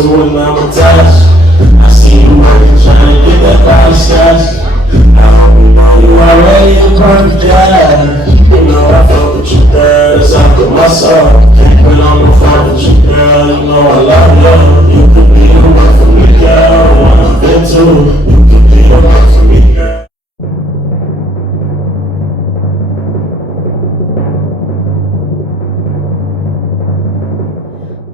too and I'm attached. I see you working, trying to get that body scratch. I don't know you already a perfect guy. You know I fuck with you, girl, it's out of my soul. Can't put on no fuck with you, girl, you know I love you. You could be the one for me, girl, the one I've been to. You could be the one for me, girl.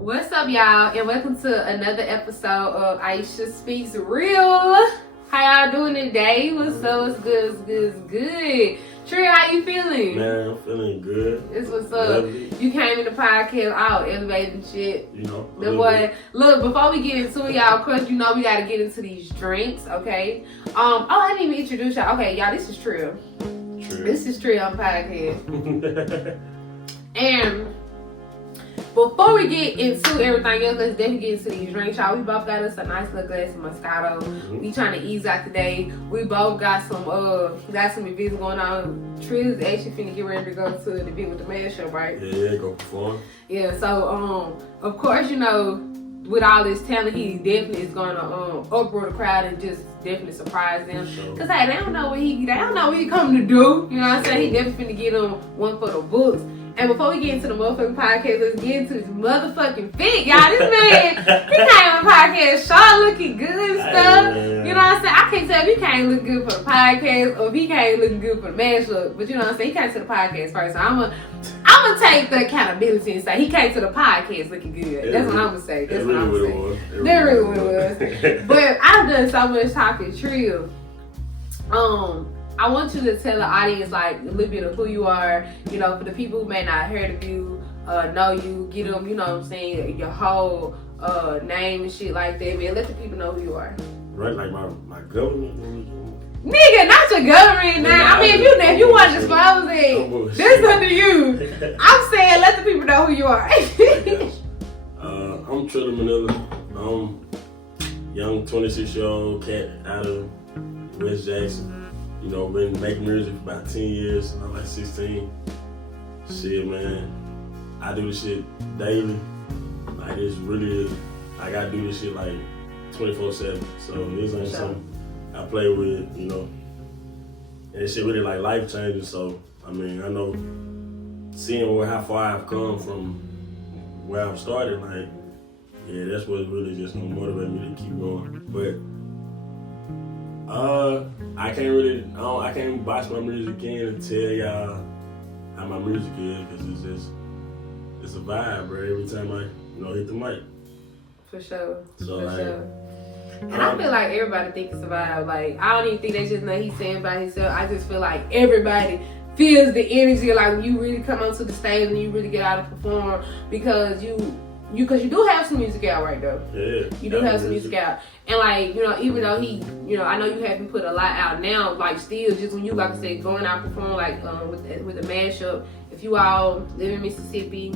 What's up, y'all, and welcome to another episode of Iesha Speaks Real. How y'all doing today? What's up? What's good? What's good? What's good? Trill, how you feeling? Man, I'm feeling good. This what's up. Lovely. You came in the podcast out elevating shit. You know, The boy. Look, before we get into it, y'all, of course, you know we gotta get into these drinks, okay? I didn't even introduce y'all. Okay, y'all, this is Trill. This is Trill on the podcast. And before we get into everything else, let's definitely get into these drinks, y'all. We both got us a nice little glass of Moscato. Mm-hmm. We trying to ease out today. We both got some events going on. Trill is actually finna get ready to go to the event with the man show, right? Yeah, go perform. Yeah, so of course, you know, with all this talent, he definitely is gonna uproar the crowd and just definitely surprise them. Sure. Cause hey, they don't know what he coming to do. You know what I'm saying? He definitely finna get them one for the books. And before we get into the motherfucking podcast, let's get into this motherfucking fit, y'all. This man, he came on the podcast, Shaw looking good and stuff. You know what I'm saying? I can't tell if he can't look good for the podcast or if he can't look good for the mashup. But you know what I'm saying? He came to the podcast first. So I'm gonna take the accountability and say he came to the podcast looking good. That's what I'm gonna say. That's what I'm gonna say. That really what it was. But I've done so much talking Trill. I want you to tell the audience like a little bit of who you are, you know, for the people who may not heard of you, know you, get them, you know what I'm saying, your whole name and shit like that, man. Let the people know who you are. Right, like my government. Nigga, not your government now. I mean, if you want to disclose it, this is under you. I'm saying let the people know who you are. I'm Trill Manila. I'm young 26-year-old cat out of West Jackson. You know, been making music for about 10 years, and I'm like 16. Shit, man, I do this shit daily. Like, it's really, I gotta do this shit like 24/7. So this ain't something I play with, you know. And this shit really like life changing. So, I mean, I know seeing how far I've come from where I've started, like, yeah, that's what really just gonna motivate me to keep going. But I can't box my music in and tell y'all how my music is, because it's a vibe, bro. Every time I, hit the mic. For sure. So, For sure. And I feel like everybody thinks it's a vibe. Like, I don't even think that's just nothing he's saying by himself. I just feel like everybody feels the energy, like when you really come onto the stage and you really get out and perform, because you do have some music out right though. Yeah. You do have some music out. And like, you know, even though he, you know, I know you haven't put a lot out now, like still just when you, like I said, going out performing like with the mashup, if you all live in Mississippi,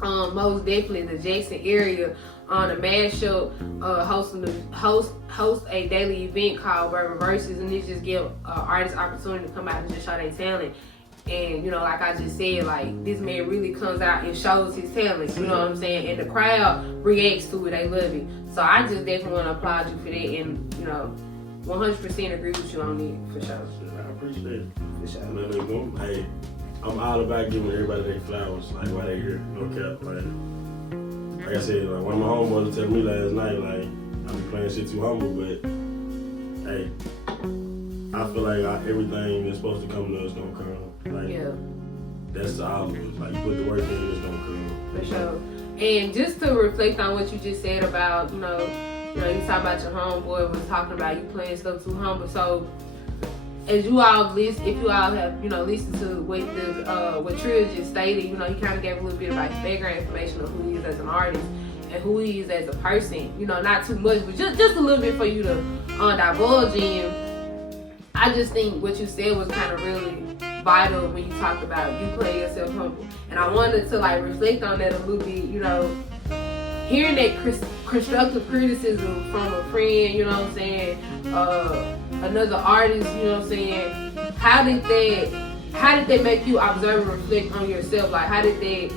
most definitely the Jackson area, on a mashup, host a daily event called Bourbon Versus, and it just give artists opportunity to come out and just show their talent. And, you know, like I just said, like, this man really comes out and shows his talent, you know what I'm saying? And the crowd reacts to it, they love it. So I just definitely want to applaud you for that, and, you know, 100% agree with you on it, for sure. I appreciate it. For sure. Hey, I'm all about giving everybody their flowers, like, while they here, no cap. Like I said, like, one of my homeboys was telling me last night, like, I be playing shit too humble, but, hey, I feel like everything that's supposed to come to us gonna come. Like, yeah. That's the outlook. Like, you put the work in, it's gonna come. For sure. And just to reflect on what you just said about, you know, you talk about your homeboy was talking about you playing stuff too humble. So, as you all listen, if you all have, you know, listened to what Trill just stated, you know, he kind of gave a little bit about his background information of who he is as an artist and who he is as a person. You know, not too much, but just a little bit for you to divulge in. I just think what you said was kind of really vital when you talked about you play yourself humble. And I wanted to like reflect on that a little bit, you know, hearing that constructive criticism from a friend, you know what I'm saying, another artist, you know what I'm saying, how did they make you observe and reflect on yourself? Like, how did they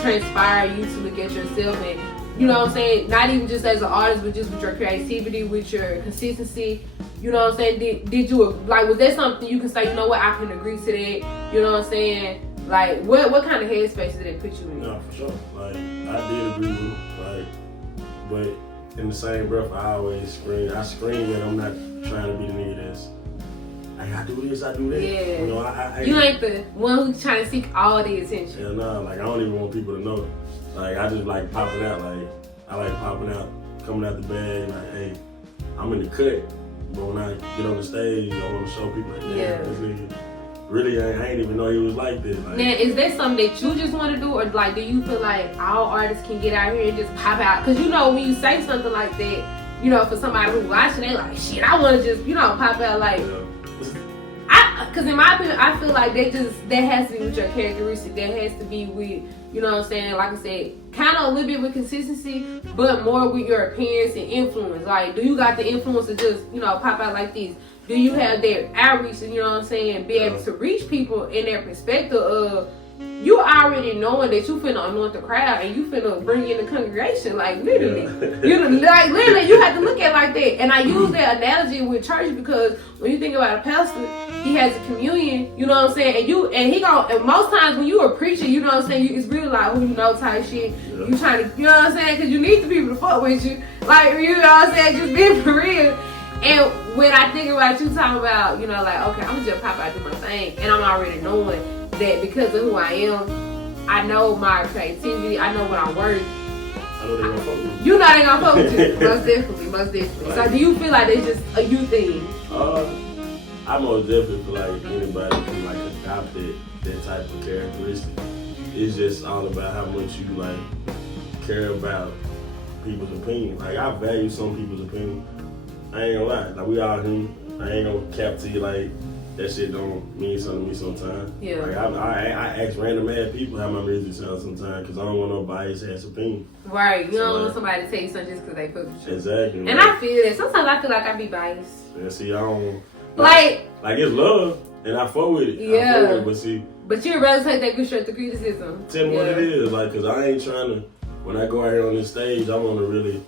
transpire you to look at yourself and, you know what I'm saying, not even just as an artist, but just with your creativity, with your consistency, you know what I'm saying? Did you, like, was that something you can say, you know what, I can agree to that, you know what I'm saying? Like, what kind of headspace did it put you in? No, for sure. Like, I did agree with him. Like, but in the same breath, I always scream. I scream that I'm not trying to be the nigga that's, like, I do this, I do that. Yeah. You know, I you ain't the one who's trying to seek all the attention. Hell nah, like, I don't even want people to know. Like, I just like popping out. Like, I like popping out, coming out the bag. Like, hey, I'm in the cut. But when I get on the stage, I want to show people like, yeah, this nigga, really, I ain't even know he was like this. Like, now, is that something that you just want to do, or like, do you feel like all artists can get out here and just pop out? Because you know, when you say something like that, you know, for somebody who's watching, they like, shit, I want to just, you know, pop out. Like, because in my opinion, I feel like that has to be with your characteristic. That has to be with, you know what I'm saying, like I said, kind of a little bit with consistency, but more with your appearance and influence. Like, do you got the influence to just, you know, pop out like this? Do you have that outreach and, you know what I'm saying, be able to reach people in their perspective of you already knowing that you finna anoint the crowd and you finna bring in the congregation, like literally. Literally, you have to look at it like that. And I use that analogy with church because when you think about a pastor, he has a communion, you know what I'm saying, and most times when you a preacher, you know what I'm saying, it's really like who you know type shit. Yeah. You trying to, you know what I'm saying, because you need the people to fuck with you, like, you know what I'm saying, just being for real. And when I think about you talking about, you know, like, okay, I'm just pop out do my thing, and I'm already knowing that because of who I am, I know my creativity, I know what I'm worth. I know they gonna fuck with you. You know they gonna fuck with you. Most definitely. Like, so do you feel like it's just a you thing? I most definitely feel like anybody can like adopt that type of characteristic. It's just all about how much you like care about people's opinion. Like, I value some people's opinion. I ain't gonna lie. Like, we all human. I ain't gonna cap to you like that shit don't mean something to me sometimes. Yeah. Like, I ask random ass people how my music sounds sometimes because I don't want no biased ass opinion. Right. You don't want somebody to tell you something just because they fuck with you. Exactly. And I feel that. Sometimes I feel like I be biased. Yeah, see, I don't... Like it's love, and I fuck with it. Yeah. I fuck with it, but see... But you'd rather take that constructive criticism. Tell me what it is, like, because I ain't trying to... When I go out here on this stage, I want to really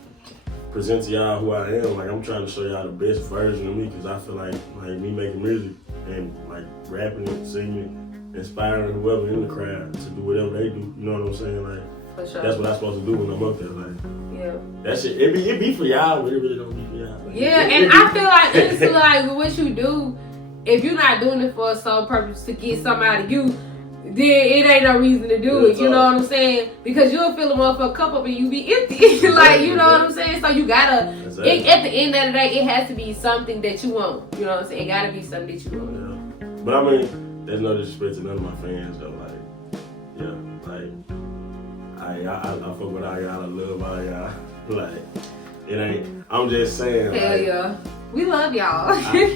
present to y'all who I am. Like, I'm trying to show y'all the best version of me because I feel like me making music and like rapping it, singing it, inspiring whoever in the crowd to do whatever they do. You know what I'm saying? Like, for sure. That's what I'm supposed to do when I'm up there. Like, yeah. That shit, it be for y'all, but it really don't be for y'all. Like, yeah, and I feel like it's like with what you do, if you're not doing it for a sole purpose to get something out of you, then it ain't no reason to do it. You know what I'm saying? Because you'll fill them up for a cup up and you be empty. Like, you know what I'm saying? So you gotta, at the end of the day, it has to be something that you want. You know what I'm saying? It gotta be something that you want. Yeah. But I mean, there's no disrespect to none of my fans though. Like, yeah, like, I fuck with all y'all, I love all y'all. Like, it ain't, I'm just saying. Hell like, yeah. We love y'all.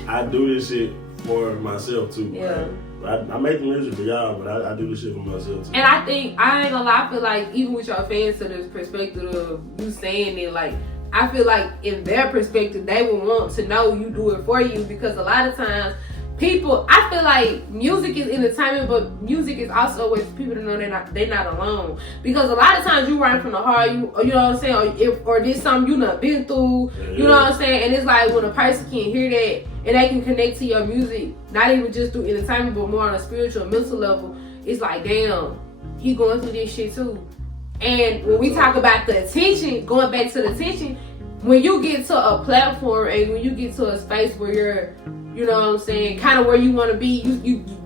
I do this shit for myself too. Yeah. Like, I make the music for y'all, but I do this shit for myself too. And I think, I ain't gonna lie, I feel like even with your fans to the perspective of you saying it, like, I feel like in their perspective, they would want to know you do it for you because a lot of times, people, I feel like music is entertainment, but music is also a way for people to know they're not alone. Because a lot of times you run from the heart, you know what I'm saying, or this something you not been through, you know what I'm saying, and it's like when a person can hear that and they can connect to your music, not even just through entertainment, but more on a spiritual, mental level, it's like, damn, he going through this shit too. And when we talk about the attention, going back to the attention, when you get to a platform and when you get to a space where you're, you know what I'm saying, kind of where you want to be,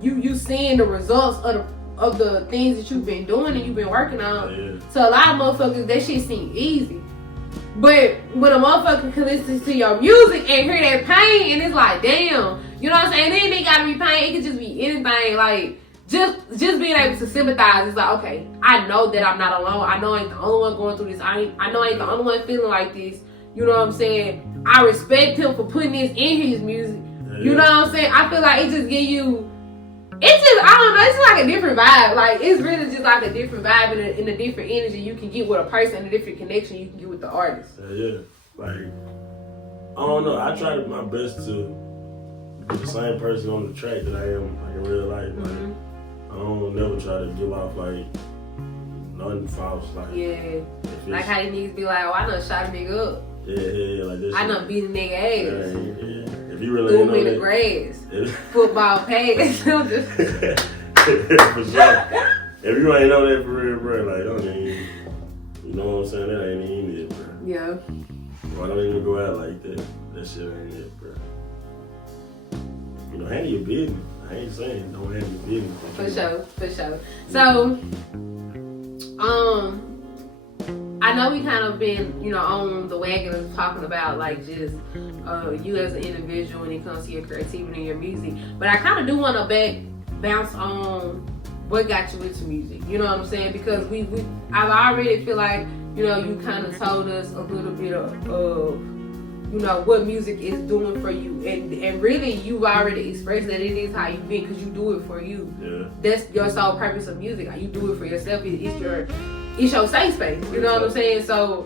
you seeing the results of the things that you've been doing and you've been working on. Yeah. So a lot of motherfuckers, that shit seem easy. But when a motherfucker can listen to your music and hear that pain, and it's like, damn, you know what I'm saying? Then it gotta be pain. It could just be anything. Like, just being able to sympathize. It's like, okay, I know that I'm not alone. I know I ain't the only one going through this. I know I ain't the only one feeling like this. You know what I'm saying? I respect him for putting this in his music. You know what I'm saying? I feel like it just give you, it's just, I don't know, it's like a different vibe. Like, it's really just like a different vibe and a different energy you can get with a person, a different connection you can get with the artist. Yeah. Like, I don't know. I try my best to be the same person on the track that I am like in real life. Like, I don't never try to give off like nothing false. Like, yeah. Like how you niggas be like, oh, I done shot a nigga up. Yeah, like this. I done beat a nigga ass. Yeah. If you really threw know him in that, the grass. Football pass. For sure. If you ain't know that for real, bro, like, don't even, you know what I'm saying? That ain't even it, bro. Yeah. Why don't even go out like that? That shit ain't it, bro. You know, handle your business. I ain't saying don't handle your business. For sure. So, I know we kind of been, you know, on the wagon of talking about like just you as an individual when it comes to your creativity and your music. But I kind of do want to bounce on what got you into music. You know what I'm saying? Because I already feel like, you know, you kind of told us a little bit of you know, what music is doing for you, and really you've already expressed that it is how you been because you do it for you. Yeah. That's your sole purpose of music. Like, you do it for yourself. It's your safe space. You know what I'm saying? So,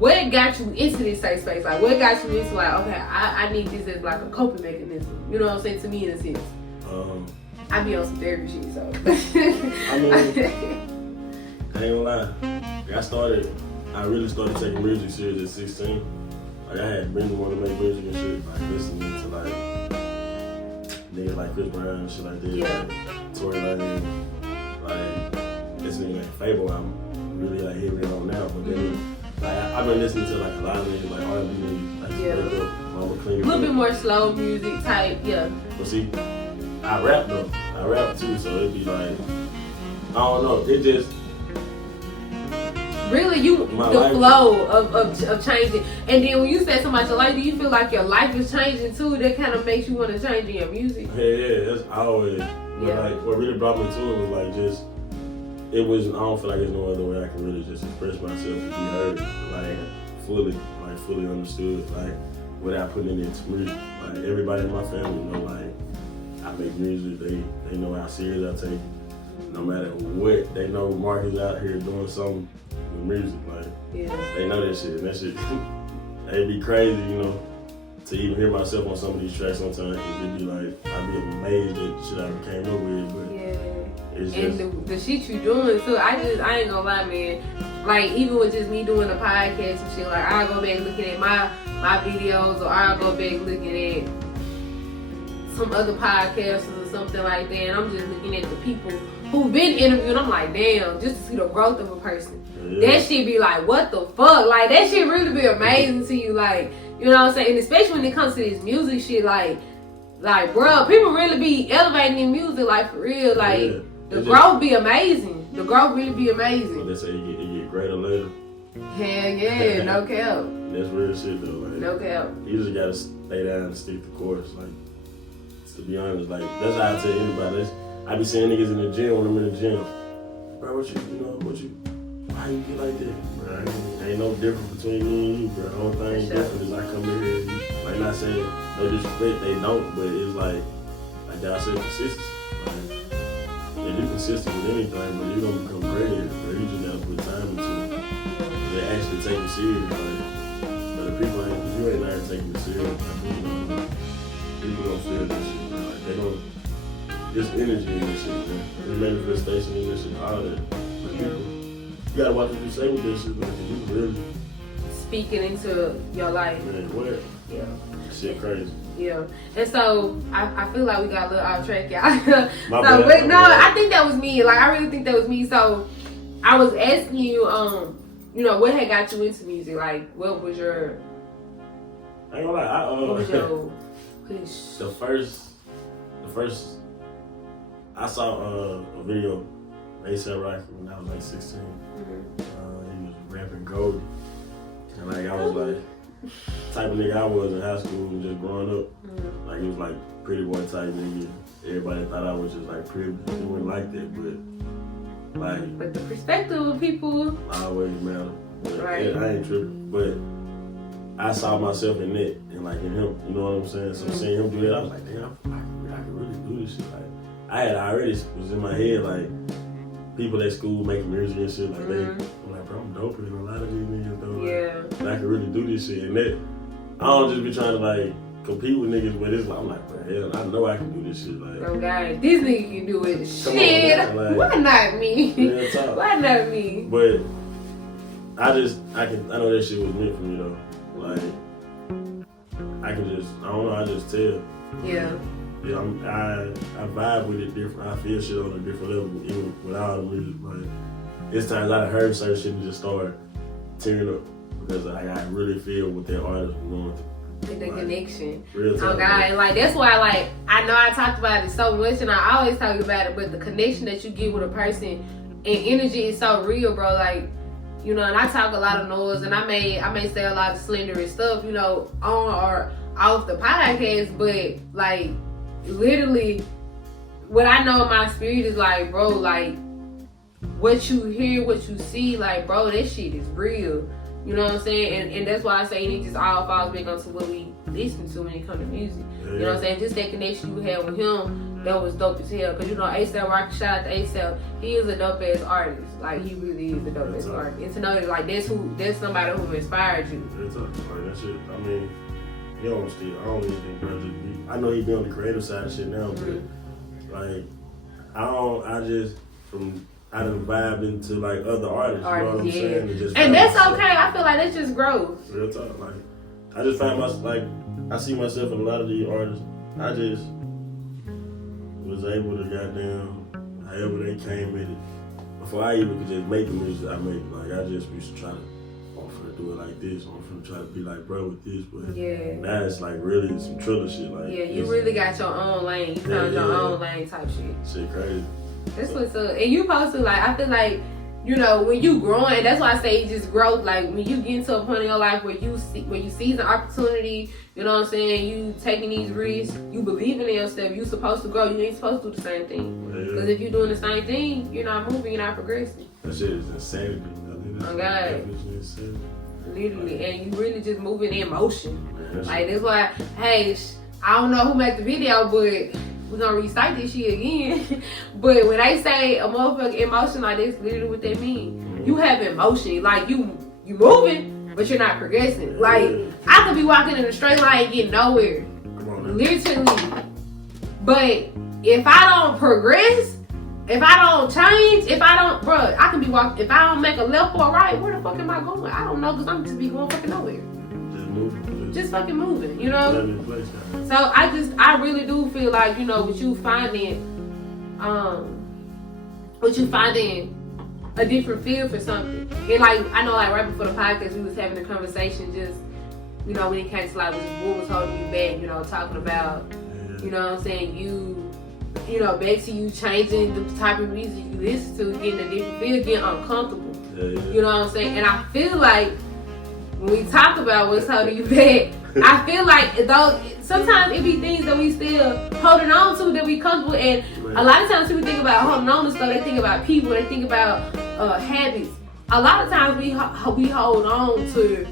what got you into this safe space? Like, what got you into like, okay, I need this as like a coping mechanism. You know what I'm saying? To me, in a sense. I be on some therapy shit, so. I mean, I ain't gonna lie. I really started taking music serious at 16. Like, I had really wanted to make music and shit, like listening to like niggas like Chris Brown and shit like that, like Tory Lane, like listening to like Fable album, really like hearing it on now. But then like I've been listening to like a lot of niggas like R&B niggas, like Wake Up, Mama Clean. A little bit more slow music type, yeah. But see, I rap though. I rap too, so it'd be like, I don't know, it just really the flow of changing. And then when you said so much your life, do you feel like your life is changing too? That kind of makes you want to change in your music? Yeah, that's always. But like, what really brought me to it was like just, I don't feel like there's no other way I can really just express myself and be heard, like fully understood, like without putting it into music. Like, everybody in my family know, like, I make music, they know how serious I take it. No matter what, they know Marcus out here doing something with music, like, they know that shit, and that shit, it'd be crazy, you know, to even hear myself on some of these tracks sometimes, it'd be like, I'd be amazed at the shit I came up with, but it's just... And the shit you doing too, I ain't gonna lie, man, like, even with just me doing a podcast and shit, like, I'll go back looking at my videos, or I'll go back looking at some other podcasters or something like that, and I'm just looking at the people who've been interviewed. I'm like, damn, just to see the growth of a person. That shit be like, what the fuck? Like, that shit really be amazing to you. Like, you know what I'm saying? And especially when it comes to this music shit, like, bro, people really be elevating in music, like, for real. Like, the growth be amazing. The growth really be amazing. Well, they say it get greater later. Hell yeah, no cap. That's real shit though. Like, no cap. You just gotta stay down and stick the course. Like, to be honest, like, that's how I tell anybody. I be seeing niggas in the gym when I'm in the gym. Bro, why you get like that? Bro, ain't no difference between me and you, bro. The only thing different is I come in here and you, like, not saying no disrespect, they don't, but it's like I said, consistency. Like, they do consistent with anything, but you don't become great at it, bro. You just gotta put time into it. They actually take it serious, like, but the people you ain't not taking it serious, like, people don't feel that shit, bro. Like, they don't. There's energy in this shit, man. There's manifestation in this shit, all that. Like, you gotta watch what you say with this shit, man. You really speaking into your life. Man, what? Yeah. Shit crazy. Yeah. And so I feel like we got a little off track, y'all. I think that was me. Like, I really think that was me. So I was asking you, you know, what had got you into music? Like, what was your? I ain't gonna lie. What was your push? The first. I saw a video of A$AP Rocky when I was like 16. He was rapping Gold. And like, I was like, type of nigga I was in high school and just growing up. Like, he was like pretty boy type nigga. Everybody thought I was just like pretty. It wasn't like that, but like. But the perspective of people always matter. But right. I ain't tripping. But I saw myself in that and like in him. You know what I'm saying? So seeing him do that, I was like, damn, I can really do this shit. Like, I had already was in my head like people at school making music and shit like I'm like, bro, I'm doper than a lot of these niggas though. Like, I can really do this shit, and that I don't just be trying to like compete with niggas, but it's like, I'm like, man, hell, I know I can do this shit. Like, oh God, this nigga can do it. Come Shit, on, man, like, why not me? Real talk. Why not me? But I know that shit was meant for me though. Like, I don't know, I just tell. Yeah. Yeah, I vibe with it different. I feel shit on a different level, even without the music. Like, it's times I heard certain shit and just start tearing up because I really feel what that artist was going through. The connection. Real Oh talk. God, like that's why, like, I know I talked about it so much, and I always talk about it, but the connection that you get with a person and energy is so real, bro. Like, you know, and I talk a lot of noise, and I may say a lot of slanderous stuff, you know, on or off the podcast, but like, literally, what I know in my spirit is like, bro, like, what you hear, what you see, like, bro, that shit is real. You know what I'm saying? And that's why I say it just all falls back onto what we listen to when it comes to music. Yeah. You know what I'm saying? Just that connection you had with him, that was dope as hell. Because, you know, A$AP Rocky, shout out to A$AP, he is a dope ass artist. Like, he really is a dope ass artist. And to know that, like, that's somebody who inspired you. Real talk. Like, that shit, I mean, I don't even think bro just be, I know he be on the creative side of shit now, but like, I done vibed into like other artists, you know what I'm saying? And that's okay. I feel like that's just growth. Real talk. Like, I just find myself, like, I see myself in a lot of these artists. I just was able to goddamn, however they came with it. Before I even could just make the music I make, like, I just used to try to, I'm finna do it like this, I'm finna try to be like bro with this, but now it's like really some Trill shit. Like, yeah, you really got your own lane. You found your own lane type shit. Shit crazy. That's what's up. And you supposed to, like, I feel like, you know, when you growing, and that's why I say just growth. Like, when you get into a point in your life where you seize an opportunity, you know what I'm saying, you taking these risks, you believing in yourself, you supposed to grow. You ain't supposed to do the same thing. Because if you're doing the same thing, you're not moving, you're not progressing. That shit is insanity. Oh God. Literally. And you really just moving in motion. Man, like, that's why, hey, I don't know who made the video, but we're gonna recite this shit again. But when they say a motherfucking emotion, like, that's literally what they mean. You have emotion. Like, you moving, but you're not progressing. Like, I could be walking in a straight line and get nowhere. Literally. But if I don't progress, if I don't change, if I don't, bruh, I can be walking, if I don't make a left or a right, where the fuck am I going? I don't know, because I'm just be going fucking nowhere. Just moving. Just fucking moving, you know? So I really do feel like, you know, with you finding a different feel for something. And like, I know, like, right before the podcast, we was having a conversation just, you know, when it came to like what was holding you back, you know, talking about, you know what I'm saying, you know, back to you changing the type of music you listen to, getting a different feel, getting uncomfortable. You know what I'm saying? And I feel like when we talk about what's holding you back, I feel like those sometimes it be things that we still holding on to that we comfortable. And a lot of times people think about holding on to stuff, they think about people, they think about habits. A lot of times we hold on to,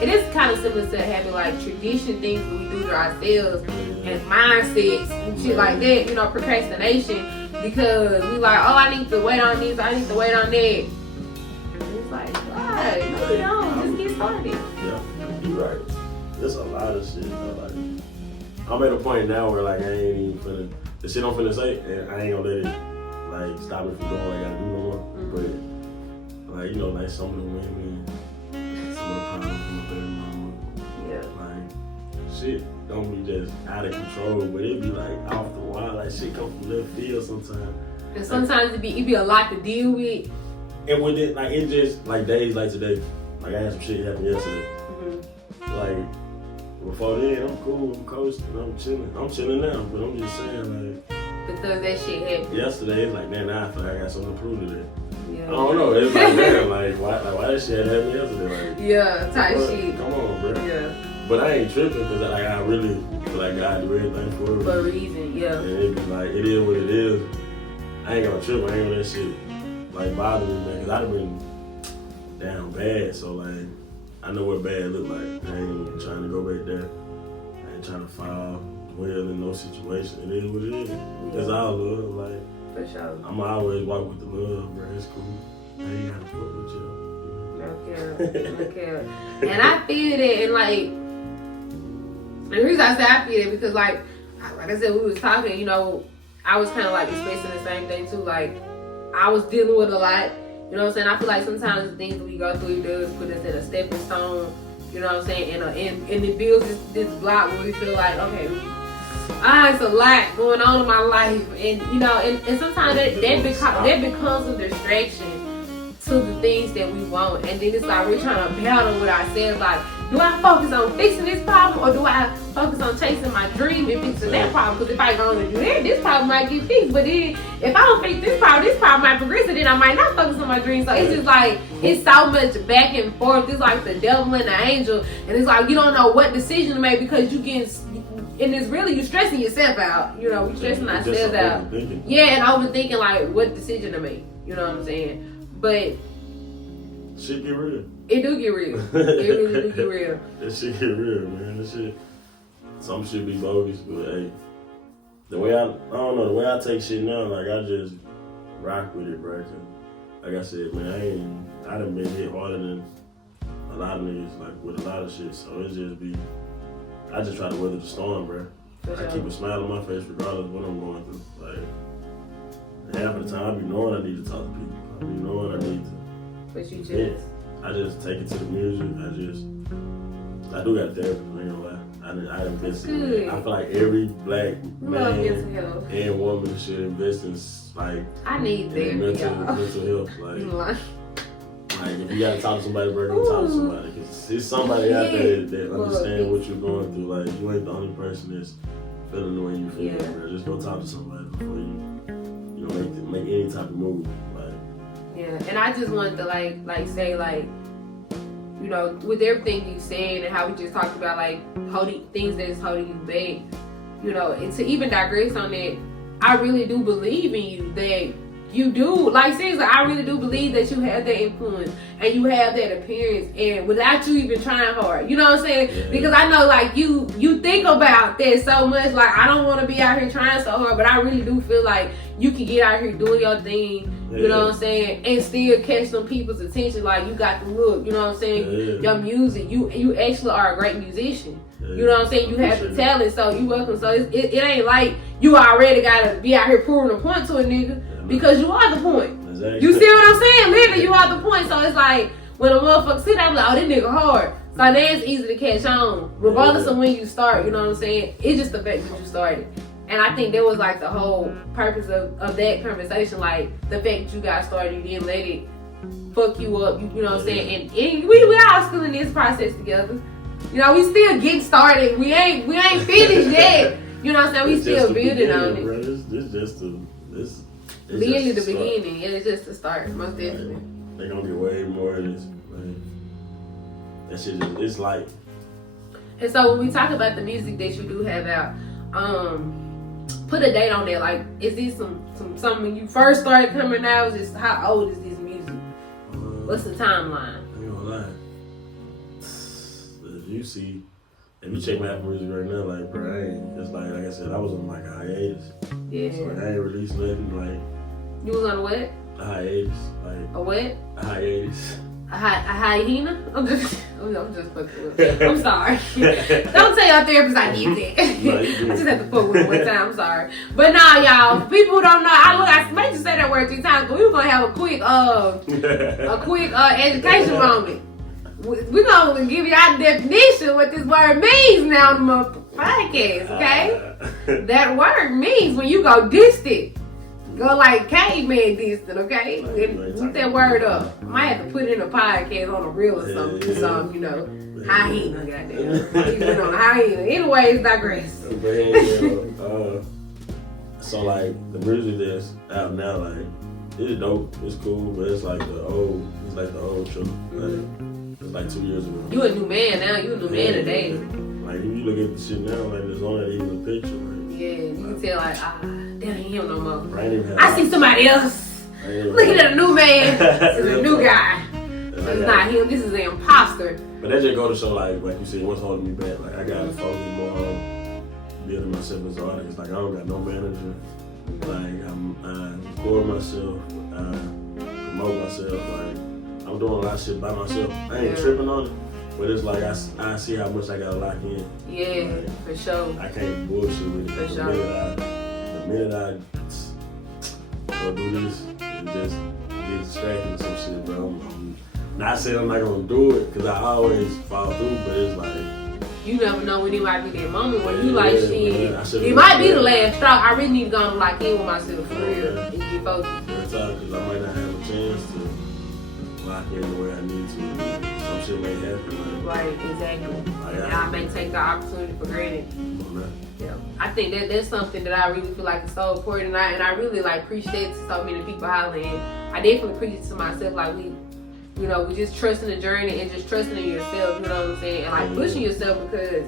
it is kind of similar to a habit, like tradition, things that we do to ourselves, and mindsets and shit like that, you know, procrastination, because we like, oh, I need to wait on this, I need to wait on that. It's like, why? No, you don't. Just get started. Yeah, you're right. There's a lot of shit, you know, like, I'm at a point now where, like, I ain't even finna, the shit I'm finna say, and I ain't gonna let it, like, stop me from doing what I gotta do no more. But, like, you know, like, some of the women, some of the problems from the baby mama. Like, shit don't be just out of control, but it be, like, off the wall. Like, shit come from left field sometimes. And sometimes it be a lot to deal with. And with it, like, it just, like, days like today, like, I had some shit happen yesterday. Like, before then, I'm cool, I'm coasting, I'm chilling now, but I'm just saying, like, because that shit happened. Yesterday, it's like, man, now I feel like I got something to prove today. Yeah. I don't know, it's like, man, like, why that shit happened yesterday? Like, yeah, type shit. Come on, bro. Yeah. But I ain't tripping, because, like, I really feel like God do everything for a reason. For a reason, yeah. And it be like, it is what it is. I ain't gonna trip, I ain't gonna let shit, like, bother me, man, because I've been down bad, so, like, I know what bad look like. I ain't trying to go back there. I ain't trying to fall well in no situation. It is what it is. Yeah. It's all love. Like, for sure. I'ma always walk with the love, bro. It's cool. I ain't gotta fuck with you. Okay. And I feel that, and like, And the reason I say I feel it because like I said, we was talking, you know, I was kind of like expressing the same thing too. Like, I was dealing with a lot, you know what I'm saying? I feel like sometimes the things that we go through, it does put us in a stepping stone, you know what I'm saying? And it builds this block where we feel like, okay, it's a lot going on in my life. And, you know, and sometimes that becomes a distraction to the things that we want. And then it's like we're trying to battle with ourselves, like, do I focus on fixing this problem or do I focus on chasing my dream and fixing that problem? Because if I go on and do that, this problem might get fixed. But then if I don't fix this problem might progress and then I might not focus on my dream. So it's just like, it's so much back and forth. It's like the devil and the angel. And it's like you don't know what decision to make because you getting, and it's really, you stressing yourself out. You know, we stressing ourselves out. Yeah, and overthinking like what decision to make. You know what I'm saying? But shit get real. It do get real. It really do get real. That shit get real, man. That shit, some shit be bogus, but hey, the way I don't know, the way I take shit now, like I just rock with it, bro. Like I said, man, I done been hit harder than a lot of niggas, like with a lot of shit. So it just be, I just try to weather the storm, bro. I keep a smile on my face regardless of what I'm going through. Like half of the time, I be knowing I need to talk to people. I be knowing I need to. But you just. Yeah. I just take it to the music. I do got therapy, I ain't gonna lie. I invest in it. I feel like every black man and woman should invest in like I need therapy, mental health. Like if you gotta talk to somebody, bro, go talk to somebody. Cause there's somebody out there that understands what you're going through. Like you ain't the only person that's feeling the way you feel, bro. Just go talk to somebody before you know make any type of move. Yeah, and I just wanted to like say like, you know, with everything you said and how we just talked about like holding things that is holding you back, you know, and to even digress on that, I really do believe in you that you do, like seriously, I really do believe that you have that influence and you have that appearance and without you even trying hard, you know what I'm saying? Yeah. Because I know like you think about that so much, like I don't want to be out here trying so hard, but I really do feel like you can get out here doing your thing, you know what I'm saying, and still catch some people's attention, like you got the look, you know what I'm saying, your music, you actually are a great musician. You know what I'm saying? You have the talent, so you welcome. So it ain't like you already gotta be out here proving a point to a nigga because you are the point. Exactly. You see what I'm saying? Literally, you are the point. So it's like when a motherfucker sit down, like, oh, this nigga hard. So now it's easy to catch on, regardless of when you start. You know what I'm saying? It's just the fact that you started. And I think that was like the whole purpose of that conversation. Like the fact that you got started, you didn't let it fuck you up. You know what I'm saying? And we all still in this process together. You know, we still getting started. We ain't finished yet. You know what I'm saying? We still building on it. Bro. This just literally the beginning. Yeah, it's just the start, most definitely. They're gonna get way more of this. That shit just, it's like. And so when we talk about the music that you do have out, put a date on that. Like, is this something when you first started coming out? Just how old is this music? What's the timeline? I ain't gonna lie. If you check my Apple Music right now, like, bro, it's like I said, I was on like a hiatus. Yeah. So like, I ain't released nothing. Like, you was on a what? A hiatus. Like a what? A hiatus. A hyena? I'm just fucking with it. I'm sorry. Don't tell your therapist I need that. I just had to fuck with it one time. I'm sorry. But nah, y'all, for people who don't know, I made you say that word 3 times, but we were gonna have a quick education moment. We're gonna give you our definition what this word means now on the podcast, okay? That word means when you go distant. Go like caveman distant, okay? Look that word up. I might have to put it in a podcast on a reel or something, you know. Hyena, goddamn. You went on a hyena. Anyways, digress. So like the music that's out now, like it's dope, it's cool, but it's like the old show. Like, it's like 2 years ago. You a new man now. You a new man today. Like if you look at the shit now, like there's only even a picture. Like, yeah, you can tell like that ain't him no more. I see somebody else. Looking at a new man. It's a new guy. It's not him. This is an imposter. But that just go to show like you said, what's holding me back. Like I gotta focus more on building myself as an artist. Like I don't got no manager. Like I record myself, promote myself. Like I'm doing a lot of shit by myself. I ain't tripping on it. But it's like I see how much I gotta lock in. Yeah, like, for sure. I can't bullshit with it. For the sure. minute I go do this, and just get distracted with some shit, bro. I'm not saying I'm not gonna do it, cause I always fall through, but it's like you never know when it might be that moment when you like shit. Man, It might be the last straw. I really need to go and lock in with myself for real and get focused. Cause I might not have a chance to lock in the way I need to. Some shit may happen. Right, exactly. And I may take the opportunity for granted. Yeah, I think that's something that I really feel like is so important, and I really like preach that to so many people hollering. I definitely preach it to myself, like we just trusting the journey and just trusting in yourself. You know what I'm saying? And like pushing yourself, because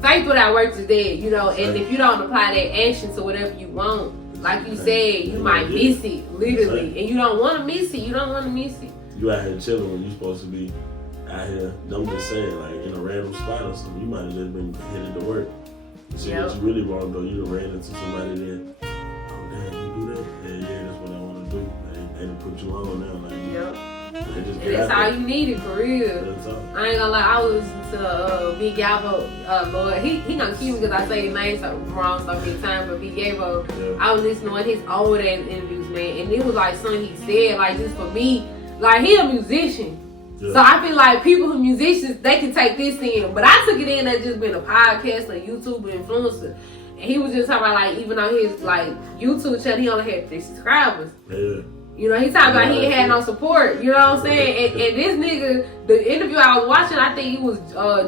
faith without works is dead. You know, and if you don't apply that action to whatever you want, like you said, you might miss it literally, and you don't want to miss it. You don't want to miss it. You out here chilling when you supposed to be out here. I'm just saying, like in a random spot or something, you might have just been headed to work. See what you really want though, you done ran into somebody that, oh damn, you do that? Yeah, that's what I want to do. They done put you on now, like and that's all you needed for real. I ain't gonna lie, I was listening to Big Gabo, Lord. He gonna keep me because I say his name wrong so many times, but Big Gabo, I was listening to one of his old ass interviews, man, and it was like something he said, like just for me, like he a musician. So I feel like people who musicians, they can take this in. But I took it in as just being a podcast, a YouTuber, influencer. And he was just talking about like, even on his like YouTube channel, he only had 3 subscribers. Yeah. You know, he talking about he ain't had no support. You know what I'm saying? And this nigga, the interview I was watching, I think he was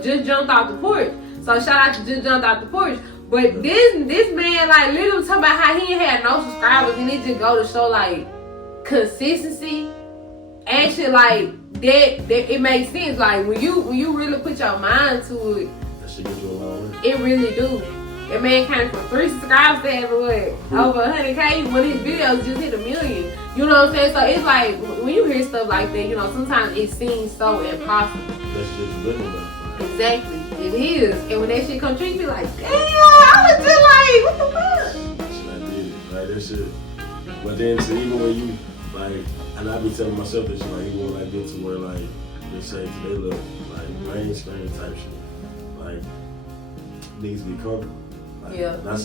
just jumped off the porch. So shout out to just jumped off the porch. But this man like literally talking about how he ain't had no subscribers, and it just go to show like consistency. Actually, like that it makes sense. Like when you really put your mind to it, that shit get you a long way. It really do. That man came from 3 subscribers to having over 100K. When his videos just hit 1 million. You know what I'm saying? So it's like when you hear stuff like that, you know, sometimes it seems so impossible. That shit you living about. Exactly, it is. And when that shit come true, you be like, damn, I was just like, what the fuck? That shit I did, like that shit. But then see, even when you like. And I be telling myself this shit, like, even when I get to where, like, they say they look like mainstream type shit, like, niggas get comfortable. Like,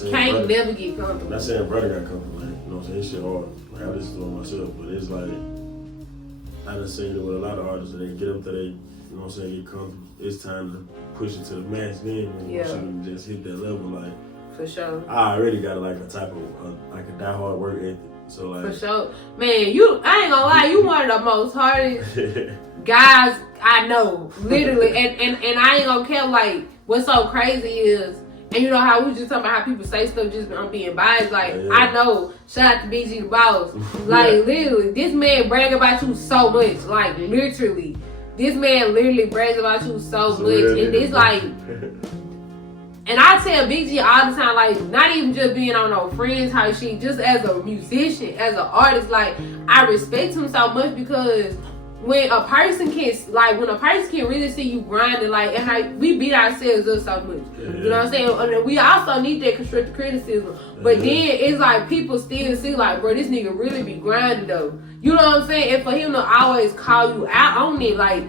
you can't never get comfortable. Not saying brother got comfortable, like, you know what I'm saying? This shit hard. Like, I listen to it myself, but it's like, I done seen it with a lot of artists, that they get up to they, you know what I'm saying, get comfortable. It's time to push it to the max then, when you can just hit that level, like. For sure. I already got, like, a type of, like, a die-hard work ethic. So like, for sure, man. I ain't gonna lie, you one of the most hardest guys I know, literally. And I ain't gonna care. Like, what's so crazy is, and you know how we just talking about how people say stuff just on being biased. Like, I know. Shout out to BG the Boss. Like, literally, this man brag about you so much. Like, literally, this man literally brags about you so much, and it's like. And I tell Big G all the time, like, not even just being on no friends type shit, just as a musician, as an artist, like, I respect him so much because when a person can really see you grinding, like, and how we beat ourselves up so much. You know what I'm saying? And we also need that constructive criticism. But then it's like people still see, like, bro, this nigga really be grinding though. You know what I'm saying? And for him to always call you out on it, like,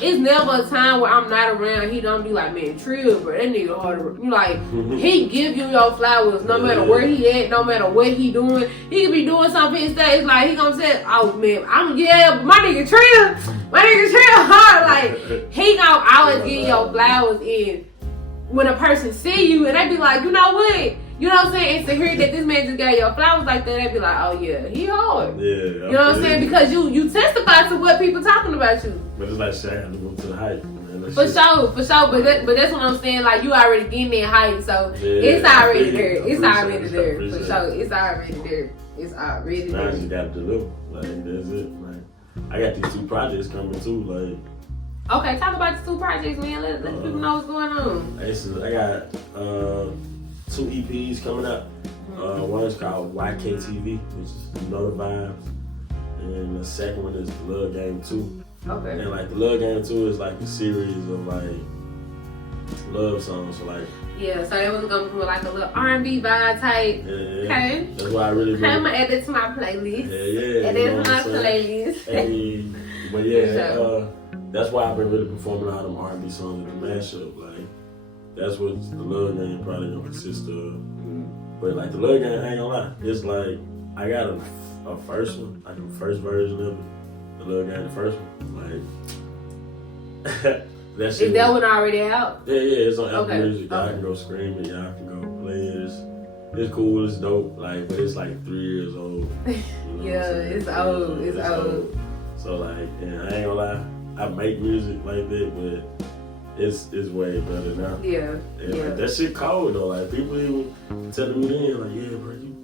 it's never a time where I'm not around. He don't be like, man, Trill, bro, that nigga hard. You like, he give you your flowers no matter where he at, no matter what he doing. He could be doing something instead. It's like he gonna say, oh man, but my nigga Trill hard. Like he gonna always give your flowers. And when a person see you and they be like, you know what? You know what I'm saying? And to hear that this man just got your flowers like that, they be like, oh yeah, he hard. Yeah. You know what I'm saying? Because you testify to what people talking about you. But it's like shit, I have to go to the hype. For sure. But that's what I'm saying. Like you already getting that hype, so it's already there. It's already there. For sure. It's already there. It's already there. Now I just gotta deliver. Like that's it. Like I got these 2 projects coming too. Like. Okay, talk about the 2 projects, man. Let people know what's going on. I got 2 EPs coming up. One is called YKTV, which is Know the Vibes. And the second one is The Love Game 2. Okay. And like The Love Game 2 is like a series of like love songs. So like yeah, so that was gonna be like a little R&B vibe type. Yeah. Okay. That's why I really been. I'm gonna add it to my playlist. Yeah. Add it to my playlist. Hey, but yeah, that's why I've been really performing all them R&B songs in the mashup. Like, that's what the Love Game probably gonna consist of. Mm-hmm. But like the Love Game, I ain't gonna lie, it's like I got a first one, like the first version of it. The Love Game, the first one, like that shit. Is that one already out? Yeah, it's on Apple Okay. Music. Y'all can go stream it. Y'all can go play it. It's cool. It's dope. Like, but it's like 3 years old. You know Yeah, it's old. It's old. So like, yeah, I ain't gonna lie. I make music like that, but it's way better now. Yeah. And Yeah. like, that shit cold though. Like people even telling me then, like, yeah, bro, you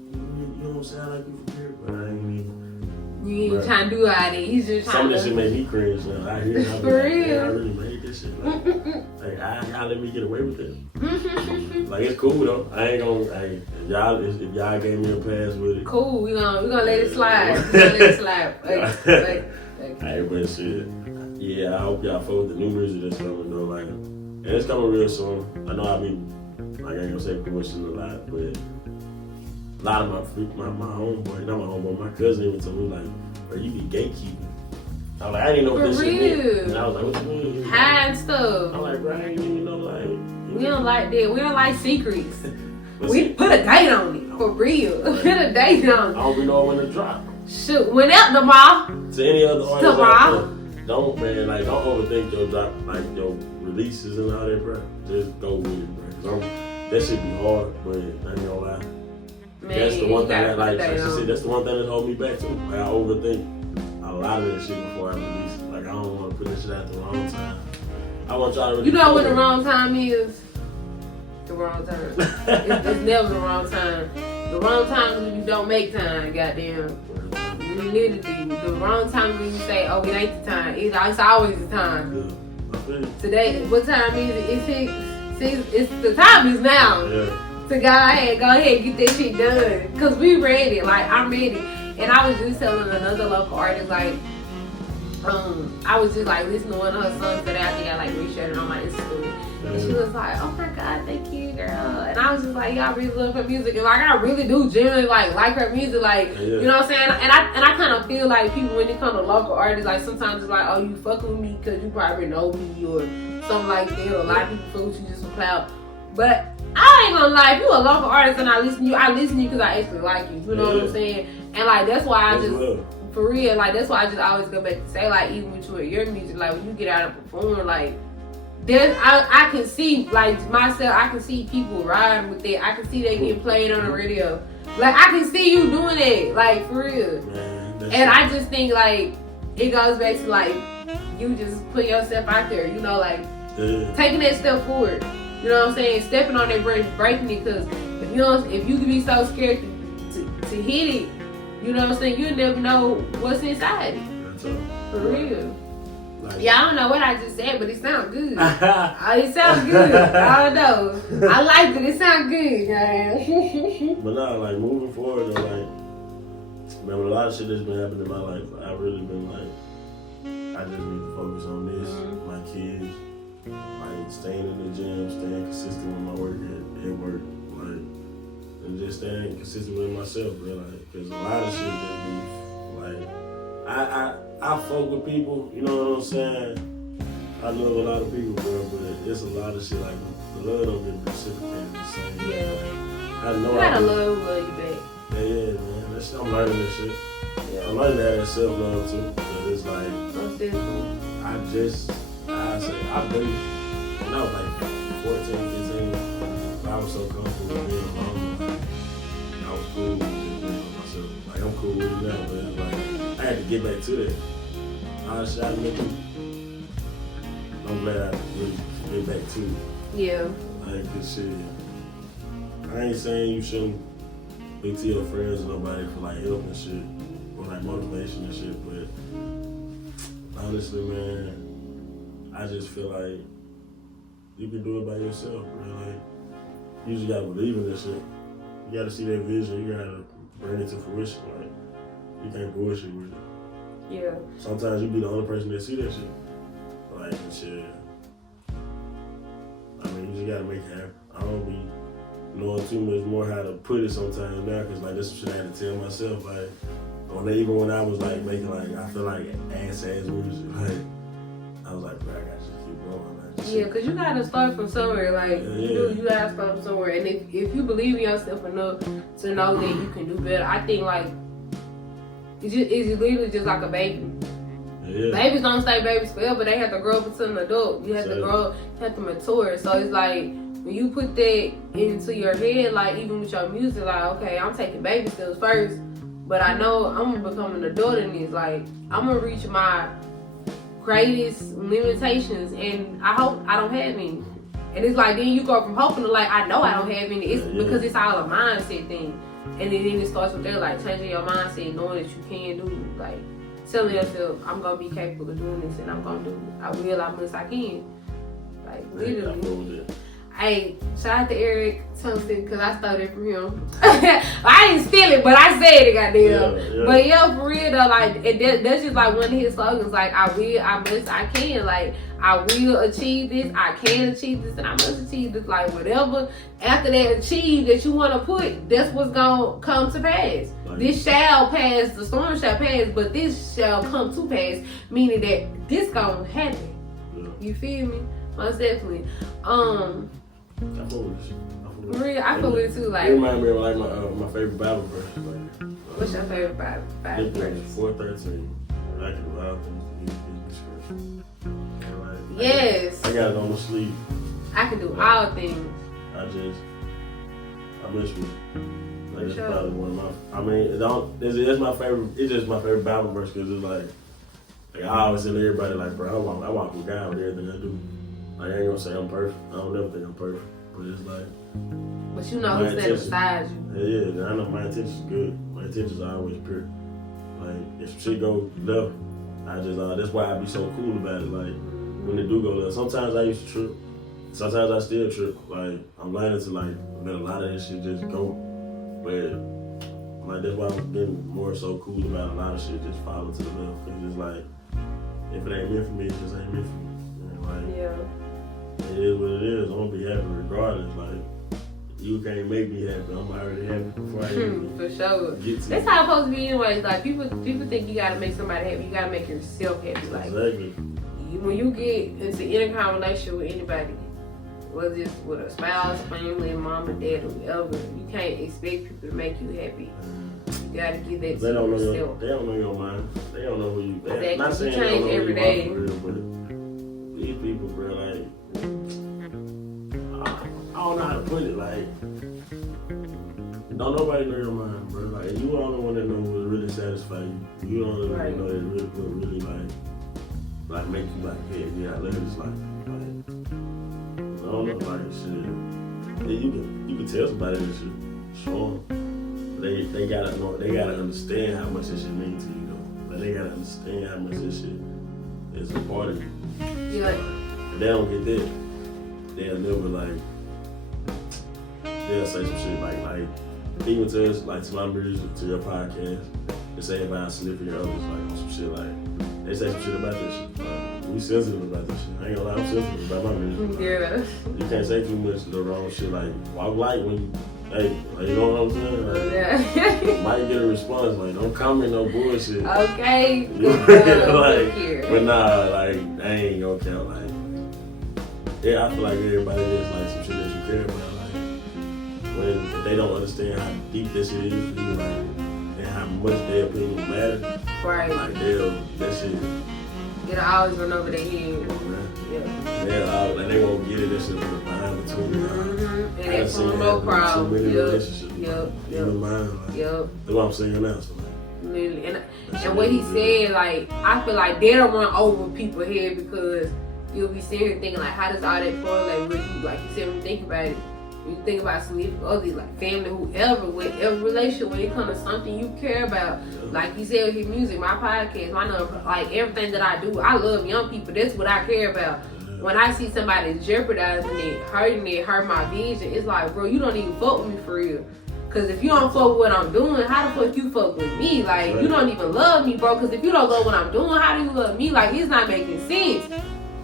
don't sound like you from here, but I ain't even. You ain't Bro. trying to do all that. He's just Some trying of that to. shit make me cringe now. I hear it. I be For like, real? man, I really made this shit. Like y'all let me get away with it. Like it's cool though. I ain't gonna. Hey, if y'all gave me a pass with it. Cool. We gonna let it slide. We gonna let it slide. Like. Hey, but shit. Yeah, I hope y'all fuck with the new music that's coming though. Like, and it's coming real soon. I know I be like I ain't gonna say pushing a lot, but a lot of my homeboy, not my homeboy, my cousin even told me like, bro, you be gatekeeping. I was like, I didn't know what For this shit real. meant. And I was like, what you mean? Hide stuff. I'm like, bro, I ain't even know like. We don't like that. We don't like secrets. But We put a date on it. For real. Put a date on I it. don't even know when to drop. Shoot. Went out tomorrow. To any other artists out Tomorrow. there, don't overthink your drop, like your releases and all that, bro. Just go with it, bro. That shit be hard, but I ain't gonna lie. Man, That's the one you thing gotta that, like put a she date on. said, that's the one thing that hold me back too. Like I overthink a lot of that shit before I release it. Like I don't want to put that shit at the wrong time. I want y'all to really. You know when the wrong time is? The wrong time. It's never the wrong time. The wrong time is when you don't make time, goddamn. Literally, the wrong time is when you say, oh, it ain't the time. It's always the time. Yeah, I feel you. Today, what time is it? It's the time is now. Yeah. To go ahead and get that shit done. Cause we ready. Like I'm ready. And I was just telling another local artist, like, I was just like listening to one of her songs today. I think I like reshared it on my Instagram. And she was like, oh my God, thank you, girl. And I was just like, yeah, I really love her music. And like I really do genuinely like her music. Like, you know what I'm saying? And I kind of feel like people when it comes to local artists, like sometimes it's like, oh, you fucking with me because you probably know me or something like that. Or a lot of people feel with you just for clout. But I ain't gonna lie, if you a local artist and I listen to you because I actually like you. You know what I'm saying? And like that's why I just for real, like that's why I just always go back to say, like, even with you and your music, like when you get out and perform, like there's I can see like myself, I can see people riding with it. I can see they getting played on the radio. Like I can see you doing it, like for real. Man, and I just think like it goes back to like you just put yourself out there, you know, like taking that step forward. You know what I'm saying? Stepping on that bridge, breaking it, because if you can be so scared to hit it, you know what I'm saying? You'll never know what's inside it. For real. Like, yeah, I don't know what I just said, but it sounds good. It sounds good. I don't know. I liked it. It sounds good, man. But nah, like moving forward, though, like, man, with a lot of shit that's been happening in my life, I've really been like, I just need to focus on this, my kids. Like staying in the gym, staying consistent with my work at work, like, and just staying consistent with myself, bro. Like, cause a lot of shit that be like, I fuck with people, you know what I'm saying? I love a lot of people, bro, but it's a lot of shit like the love don't get reciprocated the same. Yeah. I know. You gotta love you back. Yeah, man. That shit, I'm learning this shit. Yeah. I'm learning to have that self love too. But it's like, I've been, when I was like 14, 15, I was so comfortable with being alone. Like, I was cool with just being on myself. Like, I'm cool with it now, but it's like, I had to get back to that. All the shit I admit to, I'm glad I really get back to it. Yeah. Like, this shit, I ain't saying you shouldn't look to your friends or nobody for like help and shit, or like motivation and shit, but honestly, man, I just feel like you can do it by yourself, bro. Like, you just gotta believe in this shit. You gotta see that vision. You gotta bring it to fruition. Like, you can't bullshit with it. Yeah. Sometimes you be the only person that see that shit. Like, and shit. I mean, you just gotta make it happen. I don't be knowing too much more how to put it sometimes now, cause like that's some shit I had to tell myself. Like, even when I was like making like, I feel like ass music, like, I was like, bro, I gotta just keep going. Like, yeah, because you gotta start from somewhere. Like, you gotta start from somewhere. And if you believe in yourself enough to know that you can do better, I think, like, it's literally just like a baby. Yeah. Babies don't stay babies forever. They have to grow up into an adult. You have to grow, have to mature. So it's like, when you put that into your head, like, even with your music, like, okay, I'm taking baby steps first, but I know I'm gonna become an adult in this. Like, I'm gonna reach my greatest limitations, and I hope I don't have any. And it's like, then you go from hoping to, like, I know I don't have any. It's because it's all a mindset thing. And then it starts with that, like, changing your mindset, knowing that you can do, like, telling yourself, I'm gonna be capable of doing this, and I must, I can. Like, literally. Hey, shout out to Eric Tungsten, because I stole it from him. I didn't steal it, but I said it, goddamn. Yeah. But yeah, for real though, like, that's just like one of his slogans. Like, I will, I must, I can. Like, I will achieve this, I can achieve this, and I must achieve this. Like, whatever after that achieve that you want to put, that's what's gonna come to pass. Like, this shall pass, the storm shall pass, but this shall come to pass, meaning that this gonna happen. Yeah. You feel me? Most definitely. I feel with you. Real, I feel with it too. Like, it reminds me of like my favorite Bible verse. Like, what's your favorite Bible verse? 4:13. I can do all things to use scripture. Yes. I got it on my sleeve. I can do all things. I miss me. Like, it's probably one of my. I mean, it's my favorite. It's just my favorite Bible verse because it's like I always tell everybody, like, bro, I walk with God with everything I do. Like, I ain't gonna say I'm perfect. I don't never think I'm perfect. But it's like. But you know who's standing beside you. Yeah, I know my intentions good. My intentions are always pure. Like, if shit go left, I just, that's why I be so cool about it. Like, when it do go left. Sometimes I used to trip. Sometimes I still trip. Like, I'm learning to, like, let a lot of this shit just go. But, like, that's why I'm getting more so cool about a lot of shit just falling to the left. It's just like, if it ain't meant for me, it just ain't meant for me. Like, yeah. It is what it is. I'm gonna be happy regardless. Like, you can't make me happy. I'm already happy before I even for sure. Get to That's how it's supposed to be anyways. Like, people think you gotta make somebody happy. You gotta make yourself happy. Like, exactly. When you get into any kind of relationship with anybody, whether it's with a spouse, family, mom, or dad, or whoever, you can't expect people to make you happy. You gotta give that to yourself. They don't know your mind. They don't know who you. Exactly. Not saying you change every day. For real, but these people, bro, like, I don't know how to put it. Like, don't nobody know your mind, bro. Like, you the only one that know what really satisfy you. You the only one that know that really like make you like, yeah, I love this life. Like, I don't know, like, shit. Yeah, you can tell somebody this shit, sure. They gotta know, they gotta understand how much this shit means to you, though. Like, they gotta understand how much this shit is a part of you. Yeah. If they don't get that, they'll never, like, they'll say some shit like even to us, like, to my music, to your podcast, they say about significant others, like, on some shit, like, they say some shit about that shit. We sensitive about this shit. I ain't gonna lie, I'm sensitive about my music. Yeah. You can't say too much of the wrong shit, like, I like when you, hey, like, you know what I'm saying? Like, yeah. Might get a response, like, don't comment no bullshit. Okay. Like, but nah, like, I ain't gonna count, like, yeah, I feel like everybody is like some shit that you care about, like, when they don't understand how deep this shit is for you, like, and how much their opinion matters. Right. Like, that shit. It'll always run over their head. Yeah. Like, they won't get it, that shit from behind the two. And that's from no problem. So many relationships. Yep. In the mind, like, yep. That's what I'm saying now, so, like. Literally. And what he said, like, I feel like they'll run over people's head because you'll be sitting here thinking, like, how does all that correlate with you? Like you said, when you think about it, when you think about significant others, like family, whatever relationship, when it comes to something you care about, like you said with his music, my podcast, my number, like everything that I do, I love young people. That's what I care about. When I see somebody jeopardizing it, hurt my vision, it's like, bro, you don't even fuck with me for real. Cause if you don't fuck with what I'm doing, how the fuck you fuck with me? Like, you don't even love me, bro. Cause if you don't love what I'm doing, how do you love me? Like, it's not making sense.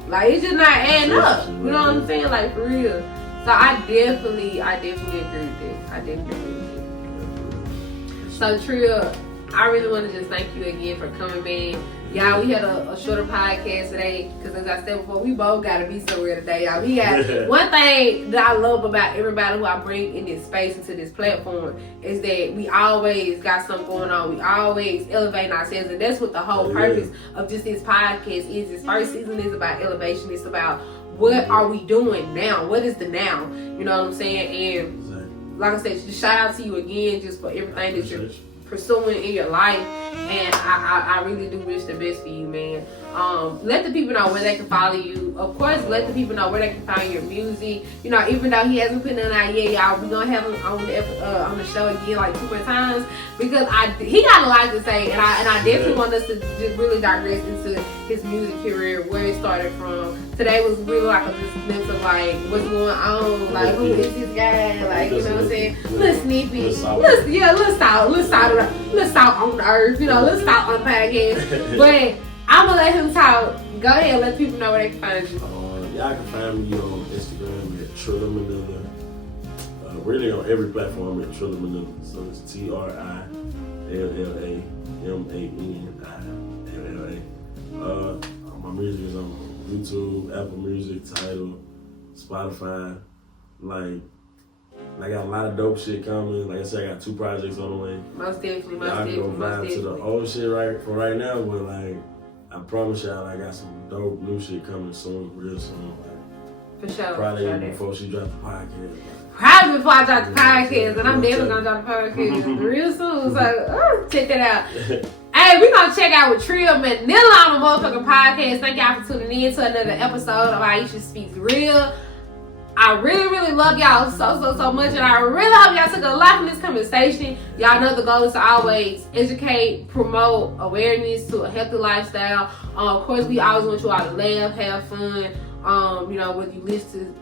Like, it's just not adding up. You know what I'm saying? Like, for real. So I definitely agree with this. I definitely agree with this. So Trill, I really want to just thank you again for coming back. Y'all, we had a shorter podcast today because, as I said before, we both got to be somewhere today, y'all. We got one thing that I love about everybody who I bring in this space, into this platform, is that we always got something going on. We always elevating ourselves, and that's what the whole purpose of just this podcast is. This first season is about elevation. It's about what are we doing now? What is the now? You know what I'm saying? And like I said, just shout out to you again just for everything that you're pursuing in your life, and I really do wish the best for you, man. Let the people know where they can follow you. Of course, let the people know where they can find your music. You know, even though he hasn't put none out yet, y'all, we gonna have him on the show again like 2 more times because he got a lot to say, and I definitely want us to just really digress into his music career, where it started from. Today was really like a mix of like what's going on, like who is this guy, like, you know what I'm saying, little snippy, little salt on the earth, you know, little salt on the podcast. But I'm gonna let him talk. Go ahead and let people know where they can find you. Y'all can find me on Instagram at Trill Manila. Really on every platform at Trill Manila. So it's TRILLAMANILLA. My music is on YouTube, Apple Music, Tidal, Spotify. Like I got a lot of dope shit coming. Like I said, I got 2 projects on the way. Most definitely. Y'all can go vibe to the old shit for right now, but like I promise y'all, I got some dope new shit coming soon, real soon. For sure. Probably even before she dropped the podcast. Probably before I drop the podcast, and I'm definitely gonna drop the podcast real soon. So check that out. Hey, we're gonna check out with Trill Manila on the motherfucking podcast. Thank y'all for tuning in to another episode of Iesha Speaks Real. I really, really love y'all so much, and I really hope y'all took a lot from this conversation. Y'all know the goal is to always educate, promote awareness to a healthy lifestyle. Of course, we always want you all to laugh, have fun. You know, whether you listen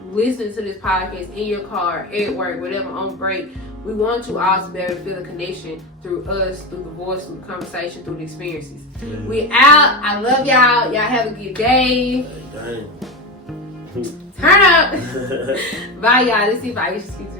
to this podcast in your car, at work, whatever, on break, we want you all to be able to feel a connection through us, through the voice, through the conversation, through the experiences. We out. I love y'all. Y'all have a good day. Turn up. Bye, y'all. Let's see if Iesha speaks.